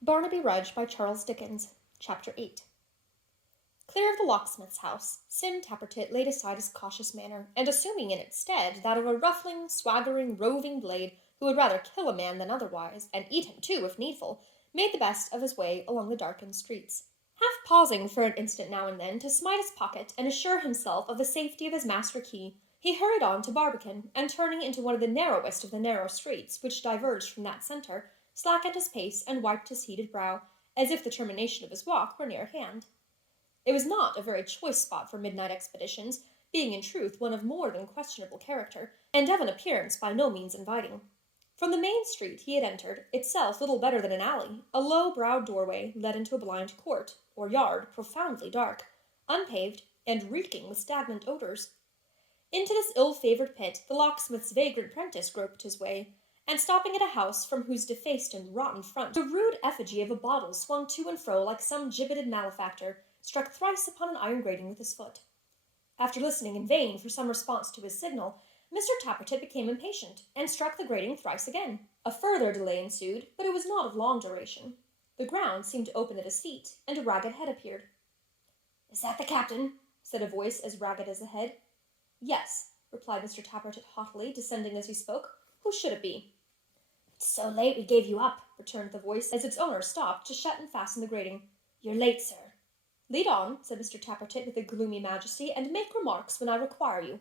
Barnaby Rudge by Charles Dickens, Chapter 8. Clear of the locksmith's house, Sim Tappertit laid aside his cautious manner, and assuming in its stead that of a ruffling, swaggering, roving blade who would rather kill a man than otherwise, and eat him too, if needful, made the best of his way along the darkened streets. Half pausing for an instant now and then to smite his pocket and assure himself of the safety of his master key, he hurried on to Barbican, and turning into one of the narrowest of the narrow streets which diverged from that centre, slackened his pace and wiped his heated brow, as if the termination of his walk were near at hand. It was not a very choice spot for midnight expeditions, being in truth one of more than questionable character, and of an appearance by no means inviting. From the main street he had entered, itself little better than an alley, a low-browed doorway led into a blind court, or yard, profoundly dark, unpaved, and reeking with stagnant odours. Into this ill-favoured pit the locksmith's vagrant prentice groped his way, and stopping at a house from whose defaced and rotten front the rude effigy of a bottle swung to and fro like some gibbeted malefactor, struck thrice upon an iron grating with his foot. After listening in vain for some response to his signal, Mr. Tappertit became impatient, and struck the grating thrice again. A further delay ensued, but it was not of long duration. The ground seemed to open at his feet, and a ragged head appeared. "Is that the captain?" said a voice as ragged as the head. "Yes," replied Mr. Tappertit haughtily, descending as he spoke. "Who should it be?" "It's so late we gave you up," returned the voice, as its owner stopped to shut and fasten the grating. "You're late, sir." "Lead on," said Mr. Tappertit with a gloomy majesty, "and make remarks when I require you.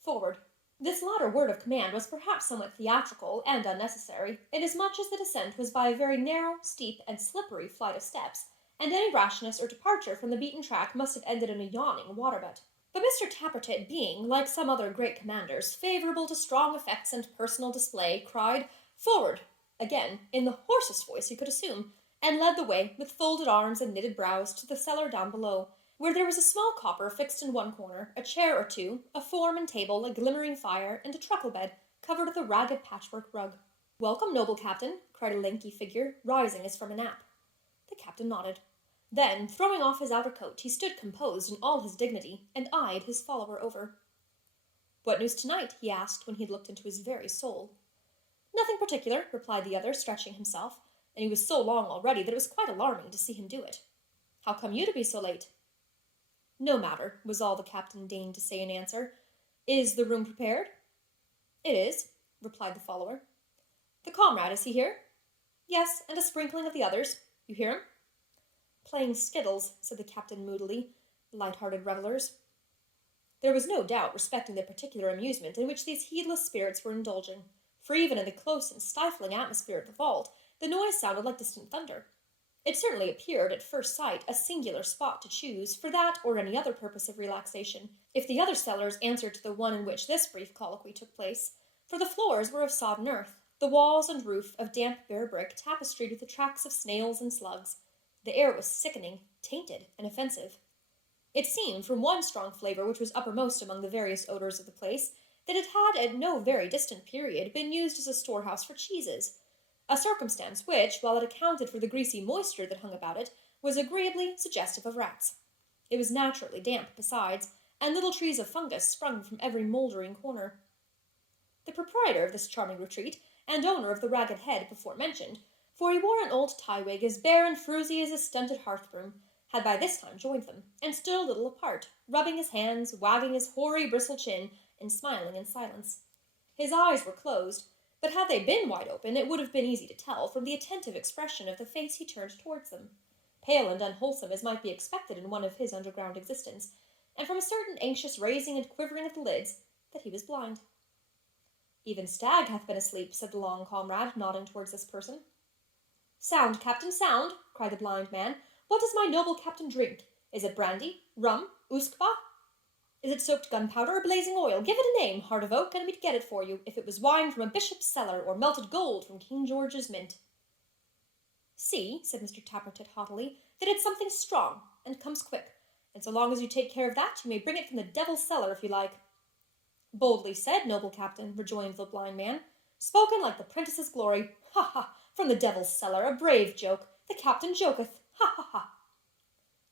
Forward." This latter word of command was perhaps somewhat theatrical and unnecessary, inasmuch as the descent was by a very narrow, steep, and slippery flight of steps, and any rashness or departure from the beaten track must have ended in a yawning water-butt. But Mr. Tappertit, being, like some other great commanders, favourable to strong effects and personal display, cried, "Forward!" again, in the hoarsest voice he could assume, and led the way, with folded arms and knitted brows, to the cellar down below, where there was a small copper fixed in one corner, a chair or two, a form and table, a glimmering fire, and a truckle-bed covered with a ragged patchwork rug. "Welcome, noble captain," cried a lanky figure, rising as from a nap. The captain nodded. Then, throwing off his outer coat, he stood composed in all his dignity, and eyed his follower over. "What news tonight?" he asked, when he had looked into his very soul. "Nothing particular," replied the other, stretching himself, and he was so long already that it was quite alarming to see him do it. "How come you to be so late?" "No matter," was all the captain deigned to say in answer. "Is the room prepared?" "It is," replied the follower. "The comrade, is he here?" "Yes, and a sprinkling of the others. You hear him?" "Playing skittles," said the captain moodily. "Light-hearted revellers." There was no doubt respecting the particular amusement in which these heedless spirits were indulging, for even in the close and stifling atmosphere of the vault, the noise sounded like distant thunder. It certainly appeared, at first sight, a singular spot to choose for that or any other purpose of relaxation, if the other cellars answered to the one in which this brief colloquy took place, for the floors were of sodden earth, the walls and roof of damp bare brick tapestried with the tracks of snails and slugs. The air was sickening, tainted, and offensive. It seemed, from one strong flavour which was uppermost among the various odours of the place, that it had, at no very distant period, been used as a storehouse for cheeses, a circumstance which, while it accounted for the greasy moisture that hung about it, was agreeably suggestive of rats. It was naturally damp besides, and little trees of fungus sprung from every mouldering corner. The proprietor of this charming retreat, and owner of the ragged head before mentioned, for he wore an old tie-wig as bare and frowsy as a stunted hearth-broom, had by this time joined them, and stood a little apart, rubbing his hands, wagging his hoary bristled chin, and smiling in silence. His eyes were closed, but had they been wide open, it would have been easy to tell from the attentive expression of the face he turned towards them, pale and unwholesome as might be expected in one of his underground existence, and from a certain anxious raising and quivering of the lids, that he was blind. "Even Stagg hath been asleep," said the long comrade, nodding towards this person. "Sound, captain, sound!" cried the blind man. "What does my noble captain drink? Is it brandy, rum, usquebaugh? Is it soaked gunpowder or blazing oil? Give it a name, heart of oak, and we'd get it for you, if it was wine from a bishop's cellar, or melted gold from King George's mint." "See," said Mr. Tappertit haughtily, "that it's something strong, and comes quick, and so long as you take care of that, you may bring it from the devil's cellar if you like." "Boldly said, noble captain," rejoined the blind man. "Spoken like the prentice's glory. Ha, ha! From the devil's cellar, a brave joke. The captain joketh. Ha, ha, ha!"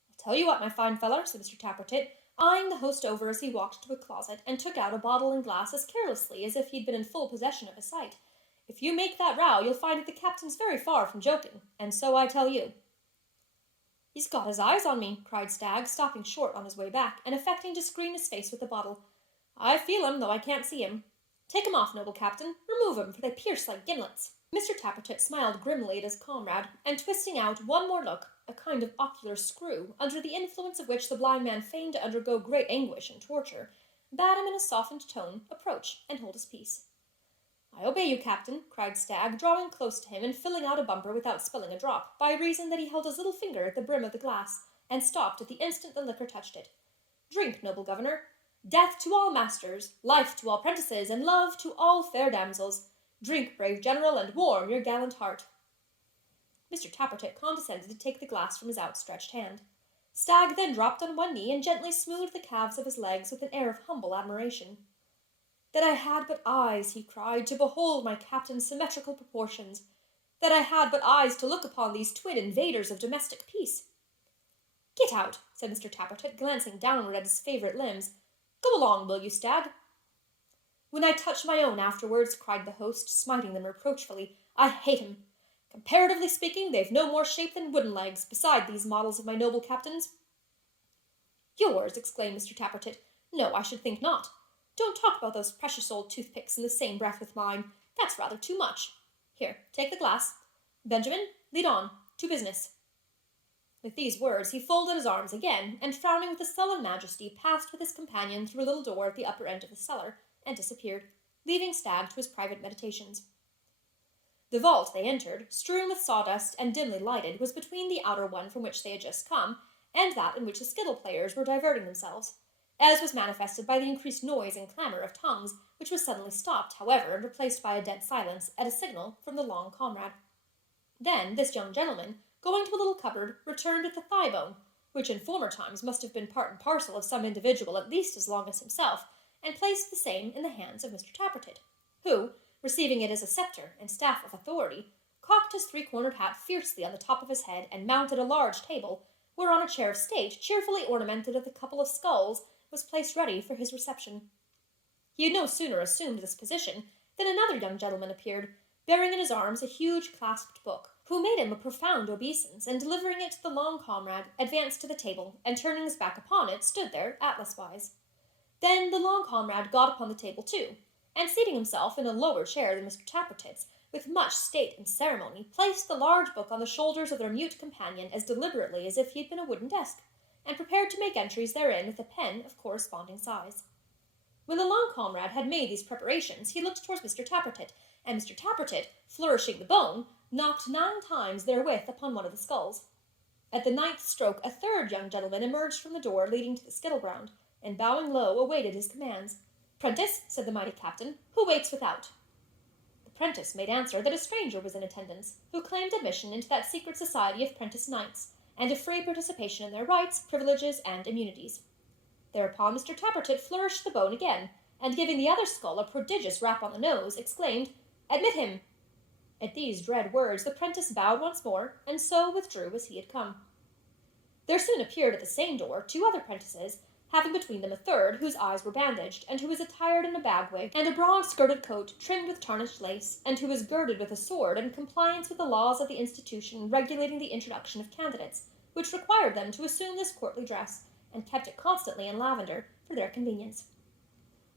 "I'll tell you what, my fine feller," said Mr. Tappertit, eyeing the host over as he walked to a closet, and took out a bottle and glass as carelessly as if he had been in full possession of his sight. If you make that row, you'll find that the captain's very far from joking, and so I tell you." "He's got his eyes on me," cried Stagg, stopping short on his way back, and affecting to screen his face with the bottle. "I feel him, though I can't see him. Take him off, noble captain. Remove him, for they pierce like gimlets." Mr. Tappertit smiled grimly at his comrade, and twisting out one more look, a kind of ocular screw, under the influence of which the blind man feigned to undergo great anguish and torture, bade him in a softened tone approach and hold his peace. "I obey you, captain," cried Stagg, drawing close to him and filling out a bumper without spilling a drop, by reason that he held his little finger at the brim of the glass, and stopped at the instant the liquor touched it. "Drink, noble governor. Death to all masters, life to all prentices, and love to all fair damsels. Drink, brave general, and warm your gallant heart." Mr. Tappertit condescended to take the glass from his outstretched hand. Stagg then dropped on one knee and gently smoothed the calves of his legs with an air of humble admiration. "That I had but eyes," he cried, "to behold my captain's symmetrical proportions! That I had but eyes to look upon these twin invaders of domestic peace!" "Get out," said Mr. Tappertit, glancing downward at his favourite limbs. "Go along, will you, Stagg?" "When I touch my own afterwards," cried the host, smiting them reproachfully, "I hate 'em. Comparatively speaking, they've no more shape than wooden legs, beside these models of my noble captains." "Yours!" exclaimed Mr. Tappertit. "No, I should think not. Don't talk about those precious old toothpicks in the same breath with mine. That's rather too much. Here, take the glass. Benjamin, lead on. To business." With these words he folded his arms again, and frowning with a sullen majesty, passed with his companion through a little door at the upper end of the cellar, and disappeared, leaving Stagg to his private meditations. The vault they entered, strewn with sawdust and dimly lighted, was between the outer one from which they had just come, and that in which the skittle players were diverting themselves, as was manifested by the increased noise and clamour of tongues, which was suddenly stopped, however, and replaced by a dead silence, at a signal from the long comrade. Then this young gentleman, going to a little cupboard, returned with the thigh bone, which in former times must have been part and parcel of some individual at least as long as himself, and placed the same in the hands of Mr. Tappertit, who, receiving it as a sceptre and staff of authority, cocked his three-cornered hat fiercely on the top of his head, and mounted a large table, whereon a chair of state, cheerfully ornamented with a couple of skulls, was placed ready for his reception. He had no sooner assumed this position than another young gentleman appeared, bearing in his arms a huge clasped book, who made him a profound obeisance, and delivering it to the long comrade, advanced to the table, and turning his back upon it, stood there, atlas-wise. Then the long comrade got upon the table too, and seating himself in a lower chair than Mr. Tappertit's, with much state and ceremony, placed the large book on the shoulders of their mute companion as deliberately as if he had been a wooden desk, and prepared to make entries therein with a pen of corresponding size. When the long comrade had made these preparations, he looked towards Mr. Tappertit, and Mr. Tappertit, flourishing the bone, knocked 9 times therewith upon one of the skulls. At the 9th stroke a third young gentleman emerged from the door leading to the skittle ground, and bowing low awaited his commands. "Prentice," said the mighty captain, "who waits without?" The prentice made answer that a stranger was in attendance, who claimed admission into that secret society of prentice knights, and a free participation in their rights, privileges, and immunities. Thereupon Mr. Tappertit flourished the bone again, and giving the other skull a prodigious rap on the nose, exclaimed, "Admit him!" At these dread words the prentice bowed once more, and so withdrew as he had come. There soon appeared at the same door 2 other prentices, having between them a third, whose eyes were bandaged, and who was attired in a bagwig and a broad-skirted coat trimmed with tarnished lace, and who was girded with a sword in compliance with the laws of the institution regulating the introduction of candidates, which required them to assume this courtly dress, and kept it constantly in lavender, for their convenience.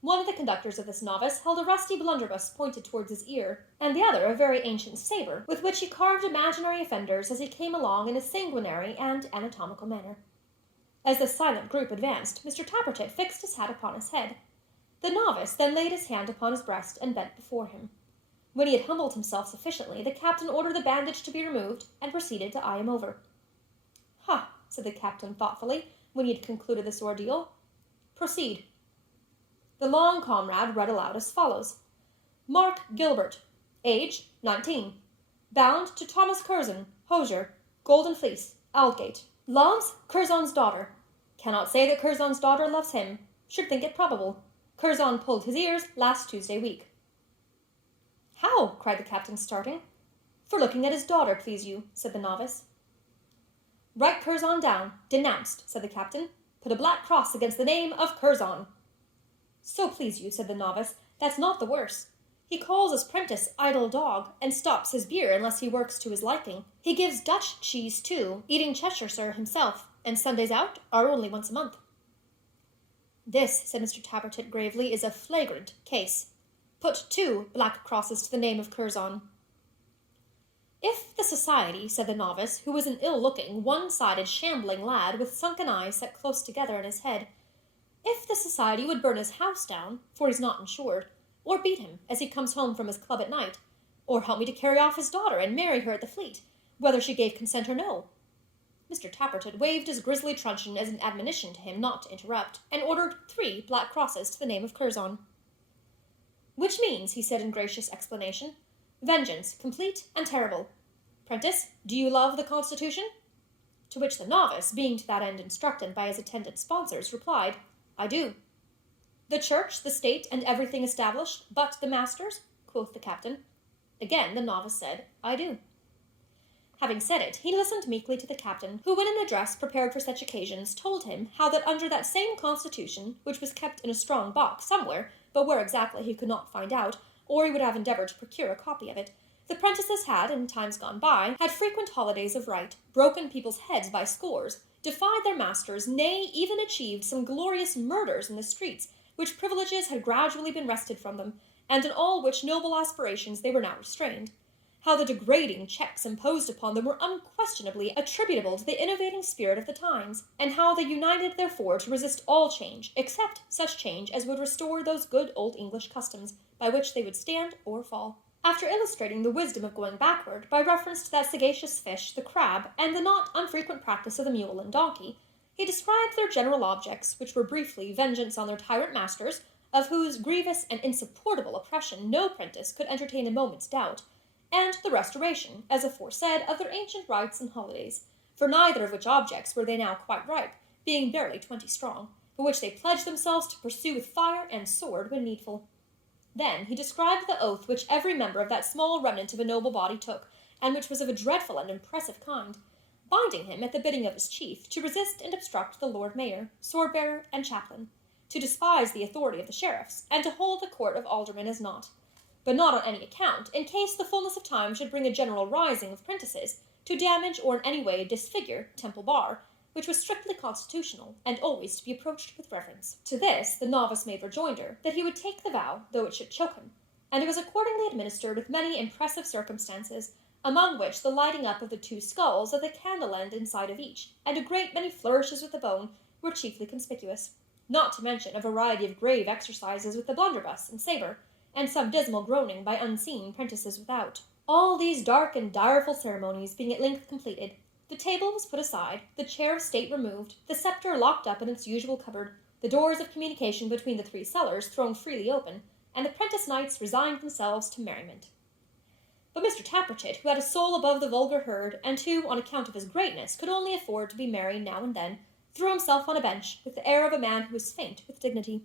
One of the conductors of this novice held a rusty blunderbuss pointed towards his ear, and the other a very ancient sabre, with which he carved imaginary offenders as he came along in a sanguinary and anatomical manner. As the silent group advanced, Mr. Tappertit fixed his hat upon his head. The novice then laid his hand upon his breast and bent before him. When he had humbled himself sufficiently, the captain ordered the bandage to be removed, and proceeded to eye him over. "Ha," said the captain thoughtfully, when he had concluded this ordeal. "Proceed." The long comrade read aloud as follows: "Mark Gilbert, age 19, bound to Thomas Curzon, hosier, Golden Fleece, Aldgate. Loves Curzon's daughter. Cannot say that Curzon's daughter loves him. Should think it probable. Curzon pulled his ears last Tuesday week." "How?" cried the captain, starting. "For looking at his daughter, please you," said the novice. "Write Curzon down. Denounced," said the captain. "Put a black cross against the name of Curzon." "So please you," said the novice, "that's not the worse. He calls his prentice idle dog, and stops his beer unless he works to his liking. He gives Dutch cheese, too, eating Cheshire himself, and Sundays out are only once a month. This, said Mr. Tappertit gravely, is a flagrant case. Put 2 black crosses to the name of Curzon. If the society, said the novice, who was an ill-looking, one-sided, shambling lad with sunken eyes set close together in his head, if the society would burn his house down, for he's not insured, or beat him as he comes home from his club at night, or help me to carry off his daughter and marry her at the Fleet, whether she gave consent or no. Mr. Tappertit waved his grisly truncheon as an admonition to him not to interrupt, and ordered 3 black crosses to the name of Curzon. Which means, he said in gracious explanation, vengeance, complete and terrible. Prentice, do you love the Constitution? To which the novice, being to that end instructed by his attendant sponsors, replied, I do. The church, the state, and everything established, but the masters? Quoth the captain. Again the novice said, I do. Having said it, he listened meekly to the captain, who, in an address prepared for such occasions, told him how that under that same constitution, which was kept in a strong box somewhere, but where exactly he could not find out, or he would have endeavoured to procure a copy of it, the prentices had, in times gone by, had frequent holidays of right, broken people's heads by scores, defied their masters, nay, even achieved some glorious murders in the streets, which privileges had gradually been wrested from them, and in all which noble aspirations they were now restrained. How the degrading checks imposed upon them were unquestionably attributable to the innovating spirit of the times, and how they united therefore to resist all change, except such change as would restore those good old English customs, by which they would stand or fall. After illustrating the wisdom of going backward, by reference to that sagacious fish, the crab, and the not unfrequent practice of the mule and donkey, he described their general objects, which were briefly vengeance on their tyrant masters, of whose grievous and insupportable oppression no prentice could entertain a moment's doubt, and the restoration, as aforesaid, of their ancient rites and holidays, for neither of which objects were they now quite ripe, being barely 20 strong, but which they pledged themselves to pursue with fire and sword when needful. Then he described the oath which every member of that small remnant of a noble body took, and which was of a dreadful and impressive kind, binding him, at the bidding of his chief, to resist and obstruct the Lord Mayor, sword-bearer, and chaplain, to despise the authority of the sheriffs, and to hold the court of aldermen as naught, but not on any account, in case the fullness of time should bring a general rising of prentices, to damage or in any way disfigure Temple Bar, which was strictly constitutional, and always to be approached with reverence. To this the novice made rejoinder, that he would take the vow, though it should choke him, and it was accordingly administered with many impressive circumstances, among which the lighting up of the 2 skulls at the candle end inside of each, and a great many flourishes with the bone, were chiefly conspicuous, not to mention a variety of grave exercises with the blunderbuss and sabre, and some dismal groaning by unseen prentices without. All these dark and direful ceremonies being at length completed, the table was put aside, the chair of state removed, the sceptre locked up in its usual cupboard, the doors of communication between the 3 cellars thrown freely open, and the prentice knights resigned themselves to merriment. But Mr. Tappertit, who had a soul above the vulgar herd, and who, on account of his greatness, could only afford to be merry now and then, threw himself on a bench, with the air of a man who was faint with dignity.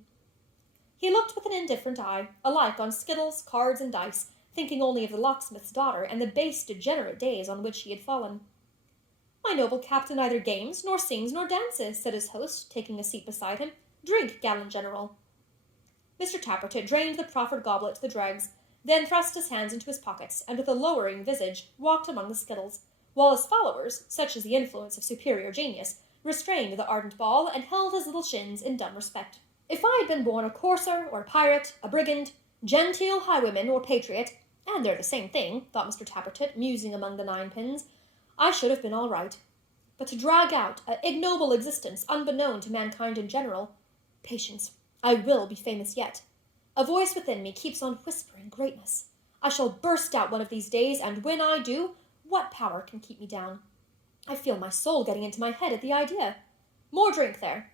He looked with an indifferent eye, alike on skittles, cards, and dice, thinking only of the locksmith's daughter, and the base degenerate days on which he had fallen. My noble captain neither games, nor sings, nor dances, said his host, taking a seat beside him. Drink, gallant general. Mr. Tappertit drained the proffered goblet to the dregs, then thrust his hands into his pockets, and with a lowering visage walked among the skittles, while his followers, such is the influence of superior genius, restrained the ardent ball, and held his little shins in dumb respect. If I had been born a courser, or a pirate, a brigand, genteel highwayman, or patriot, and they're the same thing, thought Mr. Tappertit, musing among the 9 pins, I should have been all right. But to drag out an ignoble existence unbeknown to mankind in general, patience, I will be famous yet. A voice within me keeps on whispering greatness. I shall burst out one of these days, and when I do, what power can keep me down? I feel my soul getting into my head at the idea. More drink there.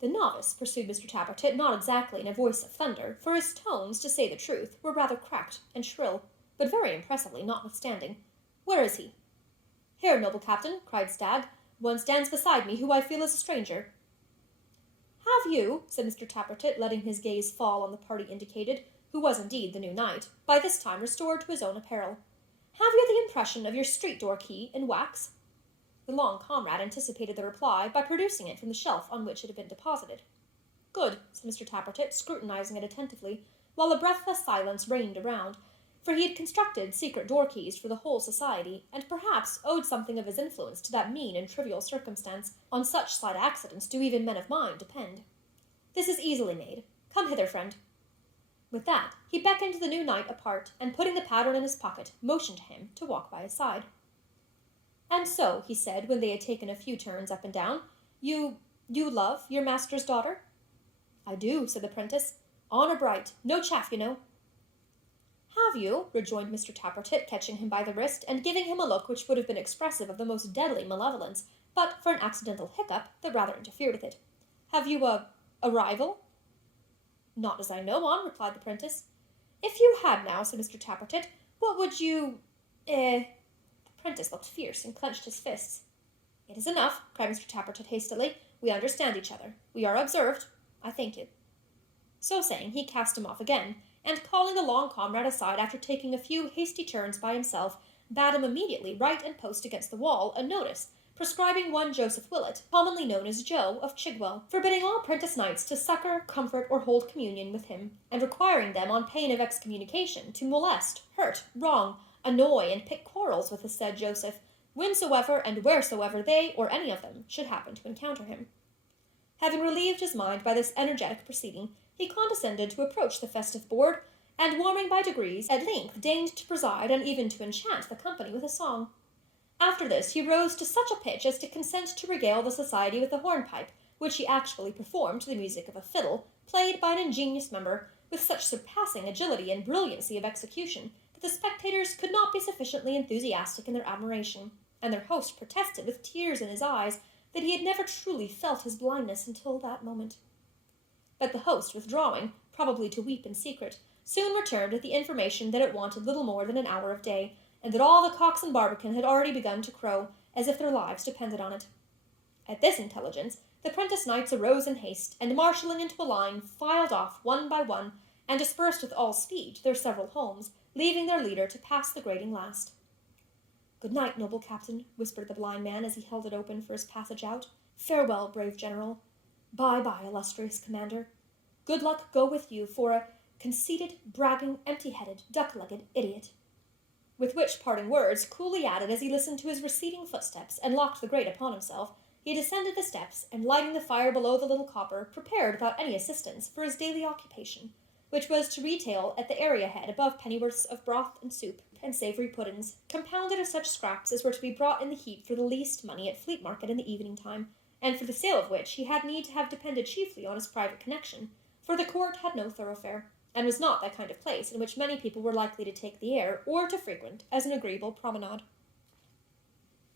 The novice, pursued Mr. Tappertit, not exactly in a voice of thunder, for his tones, to say the truth, were rather cracked and shrill, but very impressively notwithstanding. Where is he? Here, noble captain, cried Stagg. One stands beside me who I feel is a stranger. Have you, said Mr. Tappertit, letting his gaze fall on the party indicated, who was indeed the new knight, by this time restored to his own apparel, have you the impression of your street-door key in wax? The long comrade anticipated the reply by producing it from the shelf on which it had been deposited. Good, said Mr. Tappertit, scrutinizing it attentively, while a breathless silence reigned around, for he had constructed secret door-keys for the whole society, and perhaps owed something of his influence to that mean and trivial circumstance. On such slight accidents do even men of mind depend. This is easily made. Come hither, friend. With that, he beckoned the new knight apart, and putting the pattern in his pocket, motioned to him to walk by his side. And so, he said, when they had taken a few turns up and down, you love your master's daughter? I do, said the prentice. Honour bright, no chaff, you know. Have you, rejoined Mr. Tappertit, catching him by the wrist, and giving him a look which would have been expressive of the most deadly malevolence, but for an accidental hiccup that rather interfered with it. Have you a rival? Not as I know on, replied the prentice. If you had now, said Mr. Tappertit, what would you, The prentice looked fierce and clenched his fists. It is enough, cried Mr. Tappertit hastily. We understand each other. We are observed. I thank you. So saying, he cast him off again, and calling the long comrade aside after taking a few hasty turns by himself, bade him immediately write and post against the wall a notice prescribing one Joseph Willett, commonly known as Joe, of Chigwell, forbidding all prentice knights to succour, comfort, or hold communion with him, and requiring them, on pain of excommunication, to molest, hurt, wrong, annoy, and pick quarrels with the said Joseph, whensoever and wheresoever they, or any of them, should happen to encounter him. Having relieved his mind by this energetic proceeding, he condescended to approach the festive board, and, warming by degrees, at length deigned to preside and even to enchant the company with a song. After this he rose to such a pitch as to consent to regale the society with a hornpipe, which he actually performed to the music of a fiddle, played by an ingenious member, with such surpassing agility and brilliancy of execution that the spectators could not be sufficiently enthusiastic in their admiration, and their host protested with tears in his eyes that he had never truly felt his blindness until that moment. But the host, withdrawing, probably to weep in secret, soon returned with the information that it wanted little more than an hour of day, and that all the cocks in Barbican had already begun to crow, as if their lives depended on it. At this intelligence, the prentice knights arose in haste, and marshalling into a line, filed off one by one, and dispersed with all speed to their several homes, leaving their leader to pass the grating last. "Good night, noble captain," whispered the blind man as he held it open for his passage out. "Farewell, brave general. Bye-bye, illustrious commander. Good luck go with you for a conceited, bragging, empty-headed, duck-legged idiot." With which parting words, coolly added as he listened to his receding footsteps and locked the grate upon himself, he descended the steps, and lighting the fire below the little copper, prepared without any assistance for his daily occupation, which was to retail at the area-head above pennyworths of broth and soup and savoury puddings, compounded of such scraps as were to be brought in the heap for the least money at Fleet Market in the evening time, and for the sale of which he had need to have depended chiefly on his private connection, for the court had no thoroughfare, and was not that kind of place in which many people were likely to take the air or to frequent as an agreeable promenade.